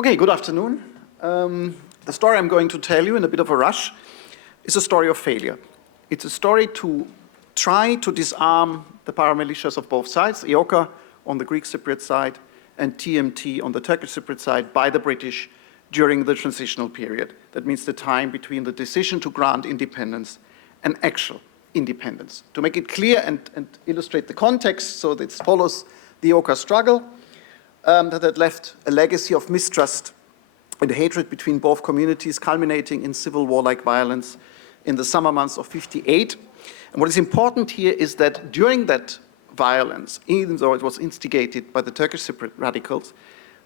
Okay, good afternoon. The story I'm going to tell you in a bit of a rush is a story of failure. It's a story to try to disarm the paramilitias of both sides, ΕΟΚΑ on the Greek Cypriot side and TMT on the Turkish Cypriot side by the British during the transitional period. That means the time between the decision to grant independence and actual independence. To make it clear and illustrate the context, so that it follows the ΕΟΚΑ struggle that had left a legacy of mistrust and hatred between both communities, culminating in civil war-like violence in the summer months of '58. And what is important here is that during that violence, even though it was instigated by the Turkish Cypriot radicals,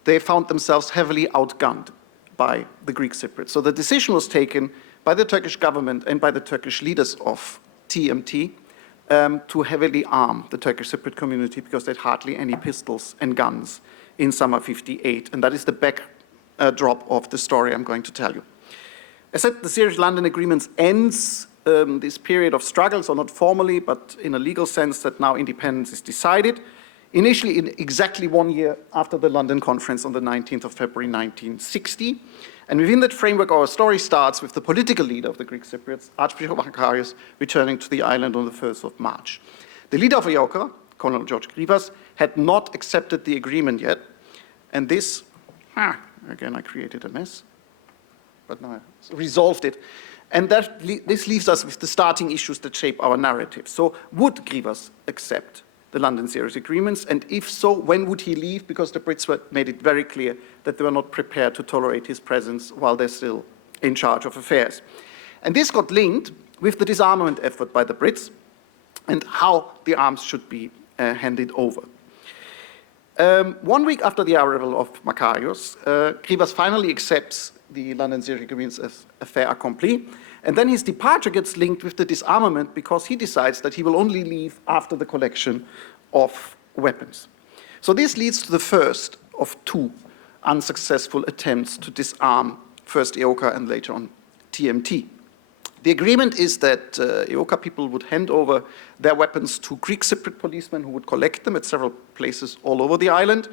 they found themselves heavily outgunned by the Greek Cypriots. So the decision was taken by the Turkish government and by the Turkish leaders of TMT to heavily arm the Turkish Cypriot community because they had hardly any pistols and guns in summer '58. And that is the backdrop of the story I'm going to tell you. As said, the series London Agreements ends this period of struggle, so not formally, but in a legal sense that now independence is decided, initially in exactly 1 year after the London Conference on the 19th of February 1960. And within that framework, our story starts with the political leader of the Greek Cypriots, Archbishop Makarios, returning to the island on the 1st of March. The leader of ΕΟΚΑ, Colonel George Grivas, had not accepted the agreement yet, and this, again I created a mess, but now I resolved it. And this leaves us with the starting issues that shape our narrative. So would Grivas accept the London series agreements? And if so, when would he leave? Because the Brits made it very clear that they were not prepared to tolerate his presence while they're still in charge of affairs. And this got linked with the disarmament effort by the Brits and how the arms should be handed over. 1 week after the arrival of Makarios, Grivas finally accepts the London series agreements as a fait accompli. And then his departure gets linked with the disarmament because he decides that he will only leave after the collection of weapons. So this leads to the first of two unsuccessful attempts to disarm first ΕΟΚΑ and later on TMT. The agreement is that ΕΟΚΑ people would hand over their weapons to Greek Cypriot policemen who would collect them at several places all over the island.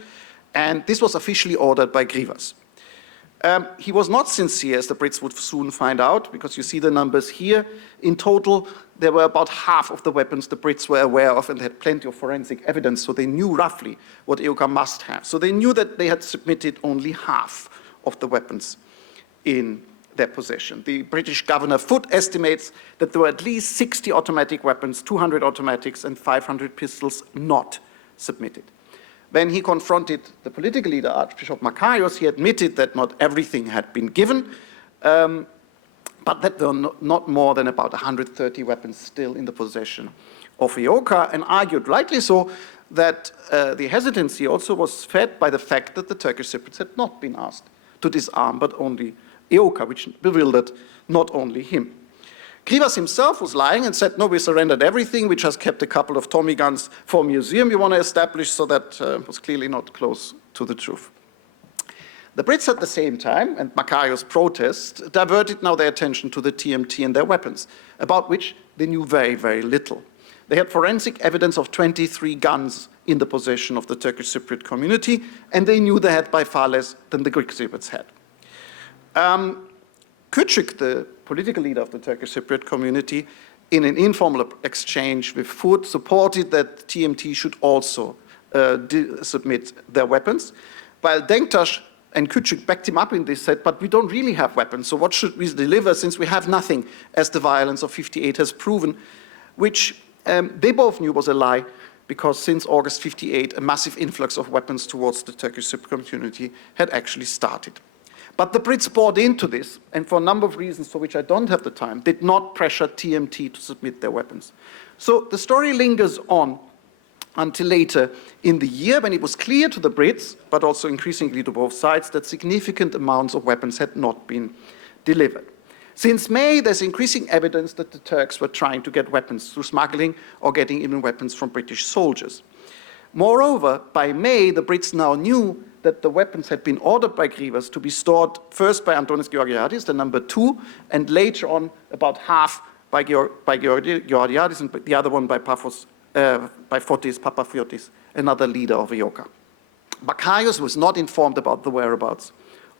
And this was officially ordered by Grivas. He was not sincere, as the Brits would soon find out, because you see the numbers here. In total, there were about half of the weapons the Brits were aware of, and they had plenty of forensic evidence, so they knew roughly what ΕΟΚΑ must have. So they knew that they had submitted only half of the weapons in their possession. The British Governor Foote estimates that there were at least 60 automatic weapons, 200 automatics, and 500 pistols not submitted. When he confronted the political leader, Archbishop Makarios, he admitted that not everything had been given, but that there were not more than about 130 weapons still in the possession of ΕΟΚΑ, and argued, rightly so, that the hesitancy also was fed by the fact that the Turkish Cypriots had not been asked to disarm, but only ΕΟΚΑ, which bewildered not only him. Grivas himself was lying and said, no, we surrendered everything. We just kept a couple of Tommy guns for a museum we want to establish, so that was clearly not close to the truth. The Brits at the same time, and Makarios' protest, diverted now their attention to the TMT and their weapons, about which they knew very, very little. They had forensic evidence of 23 guns in the possession of the Turkish Cypriot community, and they knew they had by far less than the Greek Cypriots had. Küçük, the political leader of the Turkish Cypriot community, in an informal exchange with Foote, supported that TMT should also submit their weapons, while Denktaş and Küçük backed him up in this, said, but we don't really have weapons, so what should we deliver since we have nothing, as the violence of '58 has proven, which they both knew was a lie, because since August '58, a massive influx of weapons towards the Turkish Cypriot community had actually started. But the Brits bought into this, and for a number of reasons for which I don't have the time, did not pressure TMT to submit their weapons. So the story lingers on until later in the year, when it was clear to the Brits, but also increasingly to both sides, that significant amounts of weapons had not been delivered. Since May, there's increasing evidence that the Turks were trying to get weapons through smuggling or getting even weapons from British soldiers. Moreover, by May, the Brits now knew that the weapons had been ordered by Grivas to be stored first by Antonis Georgiadis, the number 2, and later on about half by Georgiadis and the other one by Fotis Papafiotis, another leader of ΕΟΚΑ. Makarios was not informed about the whereabouts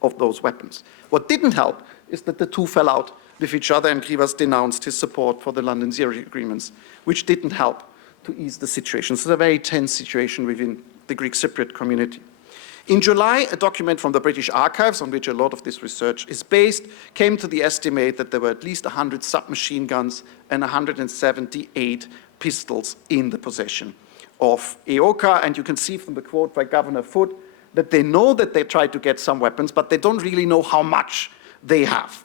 of those weapons. What didn't help is that the two fell out with each other, and Grivas denounced his support for the London Syria agreements, which didn't help to ease the situation. So it's a very tense situation within the Greek Cypriot community. In July, a document from the British archives, on which a lot of this research is based, came to the estimate that there were at least 100 submachine guns and 178 pistols in the possession of EOKA. And you can see from the quote by Governor Foote that they know that they tried to get some weapons, but they don't really know how much they have.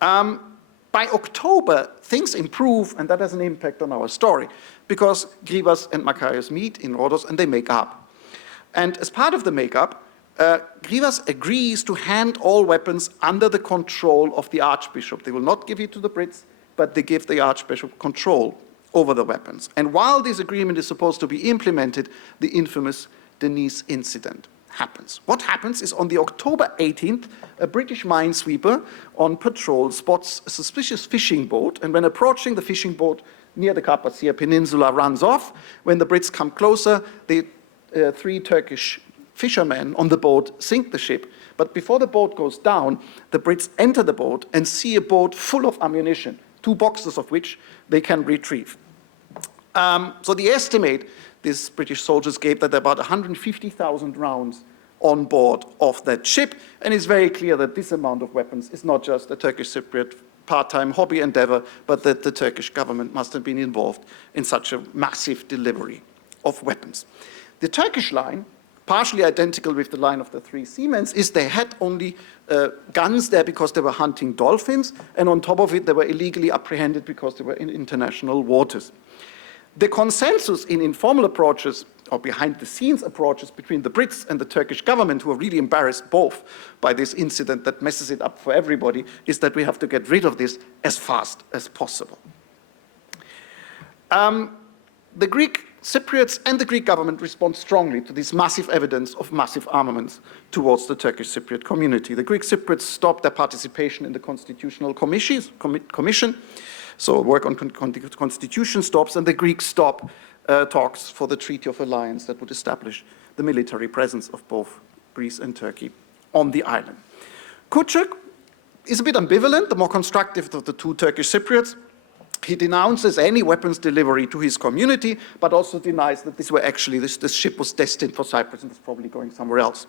By October, things improve, and that has an impact on our story, because Grivas and Makarios meet in Rhodos and they make up. And as part of the makeup, Grivas agrees to hand all weapons under the control of the Archbishop. They will not give it to the Brits, but they give the Archbishop control over the weapons. And while this agreement is supposed to be implemented, the infamous Deniz incident happens. What happens is on the October 18th, a British minesweeper on patrol spots a suspicious fishing boat, and when approaching the fishing boat near the Carpathian Peninsula, runs off. When the Brits come closer, they three Turkish fishermen on the boat sink the ship. But before the boat goes down, the Brits enter the boat and see a boat full of ammunition, 2 boxes of which they can retrieve. So the estimate these British soldiers gave that about 150,000 rounds on board of that ship, and it's very clear that this amount of weapons is not just a Turkish Cypriot part-time hobby endeavor, but that the Turkish government must have been involved in such a massive delivery of weapons. The Turkish line, partially identical with the line of the 3 seamen, is they had only guns there because they were hunting dolphins, and on top of it, they were illegally apprehended because they were in international waters. The consensus in informal approaches, or behind-the-scenes approaches between the Brits and the Turkish government, who are really embarrassed both by this incident that messes it up for everybody, is that we have to get rid of this as fast as possible. The Greek Cypriots and the Greek government respond strongly to this massive evidence of massive armaments towards the Turkish Cypriot community. The Greek Cypriots stopped their participation in the Constitutional Commission, so work on constitution stops, and the Greeks stop talks for the Treaty of Alliance that would establish the military presence of both Greece and Turkey on the island. Küçük is a bit ambivalent, the more constructive of the 2 Turkish Cypriots. He denounces any weapons delivery to his community, but also denies that this ship was destined for Cyprus and was probably going somewhere else.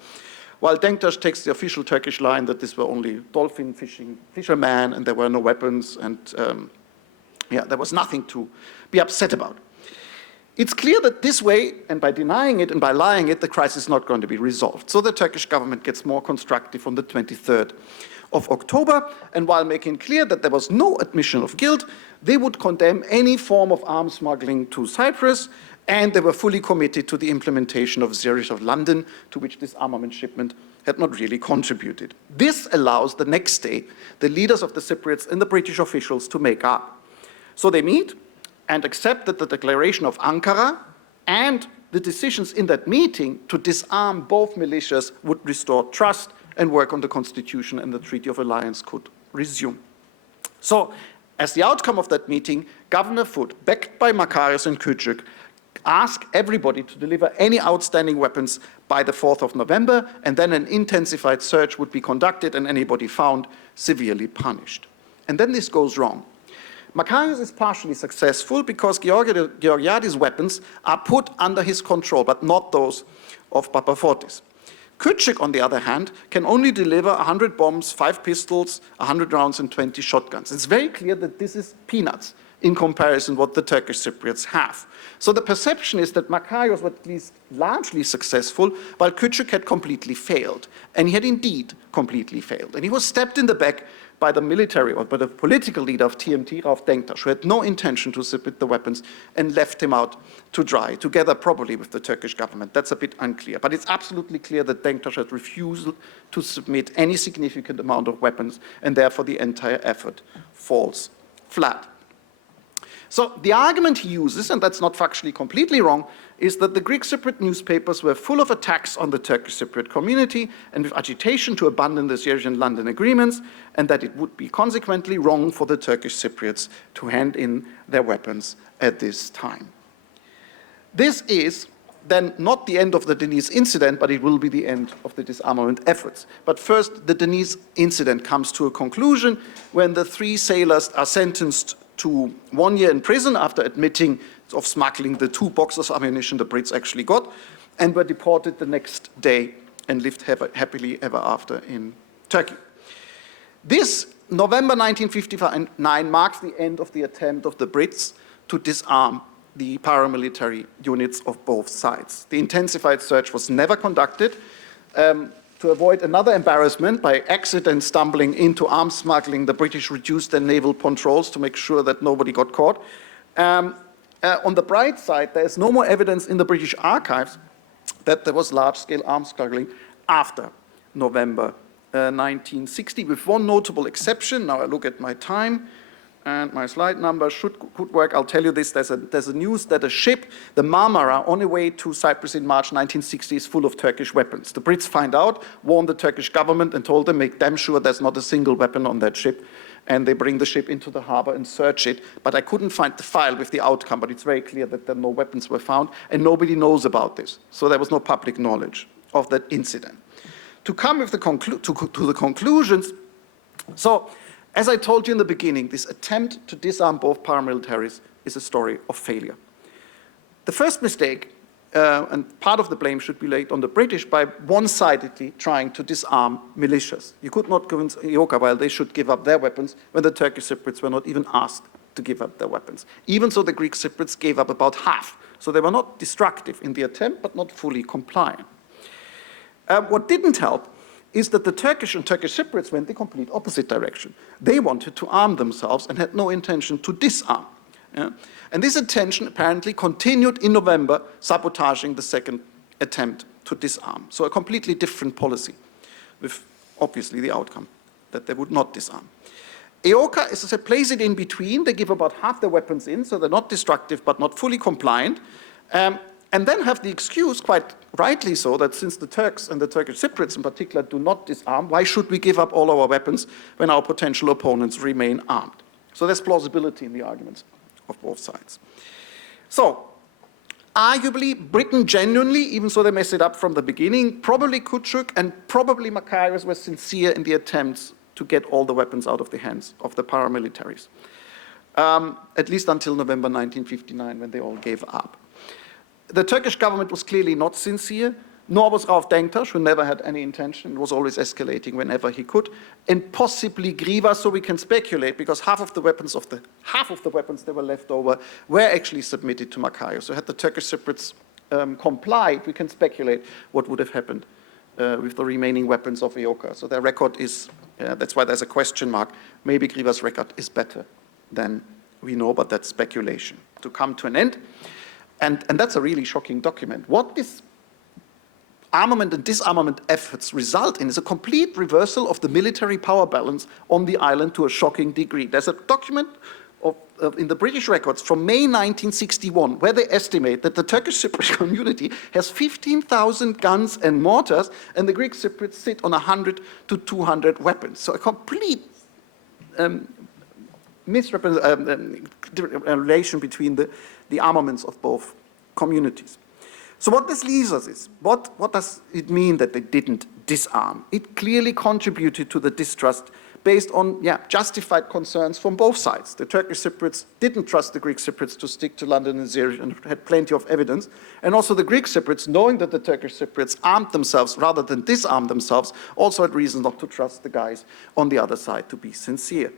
While Denktaş takes the official Turkish line that these were only dolphin fishermen and there were no weapons, and there was nothing to be upset about. It's clear that this way, and by denying it and by lying it, the crisis is not going to be resolved. So the Turkish government gets more constructive on the 23rd of October, and while making clear that there was no admission of guilt, they would condemn any form of arms smuggling to Cyprus, and they were fully committed to the implementation of Series of London, to which this armament shipment had not really contributed. This allows the next day the leaders of the Cypriots and the British officials to make up. So they meet and accept that the declaration of Ankara and the decisions in that meeting to disarm both militias would restore trust and work on the Constitution, and the Treaty of Alliance could resume. So, as the outcome of that meeting, Governor Foote, backed by Makarios and Küçük, asked everybody to deliver any outstanding weapons by the 4th of November, and then an intensified search would be conducted and anybody found severely punished. And then this goes wrong. Makarios is partially successful because Georgiades' weapons are put under his control, but not those of Papafotis. Küçük, on the other hand, can only deliver 100 bombs, 5 pistols, 100 rounds, and 20 shotguns. It's very clear that this is peanuts in comparison to what the Turkish Cypriots have. So the perception is that Makarios was at least largely successful, while Küçük had completely failed. And he had indeed completely failed. And he was stabbed in the back by the military, or by the political leader of TMT, Rauf Denktaş, who had no intention to submit the weapons and left him out to dry, together probably with the Turkish government. That's a bit unclear. But it's absolutely clear that Denktaş had refused to submit any significant amount of weapons, and therefore the entire effort falls flat. So the argument he uses, and that's not factually completely wrong, is that the Greek Cypriot newspapers were full of attacks on the Turkish Cypriot community and with agitation to abandon the Syrian London agreements, and that it would be consequently wrong for the Turkish Cypriots to hand in their weapons at this time. This is then not the end of the Deniz incident, but it will be the end of the disarmament efforts. But first, the Deniz incident comes to a conclusion when the 3 sailors are sentenced to 1 year in prison after admitting of smuggling the 2 boxes of ammunition the Brits actually got, and were deported the next day and lived happily ever after in Turkey. This November 1959 marks the end of the attempt of the Brits to disarm the paramilitary units of both sides. The intensified search was never conducted. To avoid another embarrassment by accident stumbling into arms smuggling, the British reduced their naval patrols to make sure that nobody got caught. On the bright side, there is no more evidence in the British archives that there was large-scale arms smuggling after November 1960, with one notable exception. Now I look at my time, and my slide number could work. I'll tell you this. There's a news that a ship, the Marmara, on the way to Cyprus in March 1960 is full of Turkish weapons. The Brits find out, warn the Turkish government, and told them, make damn sure there's not a single weapon on that ship. And they bring the ship into the harbor and search it. But I couldn't find the file with the outcome, but it's very clear that no weapons were found, and nobody knows about this. So there was no public knowledge of that incident. To come with the conclusions, so as I told you in the beginning, this attempt to disarm both paramilitaries is a story of failure. The first mistake, and part of the blame should be laid on the British by one-sidedly trying to disarm militias. You could not convince ΕΟΚΑ while they should give up their weapons when the Turkish Cypriots were not even asked to give up their weapons. Even so, the Greek Cypriots gave up about half. So they were not destructive in the attempt, but not fully compliant. What didn't help is that the Turkish and Turkish Cypriots went the complete opposite direction. They wanted to arm themselves and had no intention to disarm. Yeah? And this intention apparently continued in November, sabotaging the second attempt to disarm. So a completely different policy, with obviously the outcome that they would not disarm. ΕΟΚΑ, as I said, plays it in between. They give about half their weapons in, so they're not destructive but not fully compliant. And then have the excuse, quite rightly so, that since the Turks and the Turkish Cypriots in particular do not disarm, why should we give up all our weapons when our potential opponents remain armed? So there's plausibility in the arguments of both sides. So, arguably, Britain genuinely, even though they messed it up from the beginning, probably Kutschuk and probably Makarios were sincere in the attempts to get all the weapons out of the hands of the paramilitaries, at least until November 1959, when they all gave up. The Turkish government was clearly not sincere, nor was Rauf Denktash, who never had any intention, was always escalating whenever he could, and possibly Griva, so we can speculate, because half of the weapons that were left over were actually submitted to Makarios. So had the Turkish Cypriots complied, we can speculate what would have happened with the remaining weapons of ΕΟΚΑ. So their record is, that's why there's a question mark. Maybe Griva's record is better than we know, but that's speculation. To come to an end, and that's a really shocking document. What this armament and disarmament efforts result in is a complete reversal of the military power balance on the island to a shocking degree. There's a document in the British records from May 1961 where they estimate that the Turkish Cypriot community has 15,000 guns and mortars, and the Greek Cypriots sit on 100 to 200 weapons. So a complete relation between the armaments of both communities. So what this leaves us is, what does it mean that they didn't disarm? It clearly contributed to the distrust based on justified concerns from both sides. The Turkish Cypriots didn't trust the Greek Cypriots to stick to London and Syria and had plenty of evidence. And also the Greek Cypriots, knowing that the Turkish Cypriots armed themselves rather than disarmed themselves, also had reason not to trust the guys on the other side to be sincere.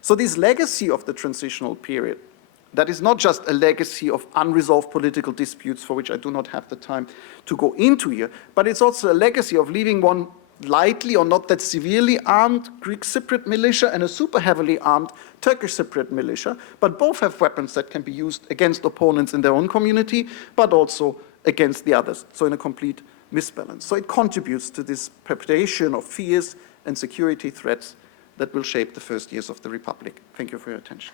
So this legacy of the transitional period, that is not just a legacy of unresolved political disputes for which I do not have the time to go into here, but it's also a legacy of leaving one lightly or not that severely armed Greek Cypriot militia and a super heavily armed Turkish Cypriot militia, but both have weapons that can be used against opponents in their own community, but also against the others, so in a complete misbalance. So it contributes to this perpetuation of fears and security threats that will shape the first years of the Republic. Thank you for your attention.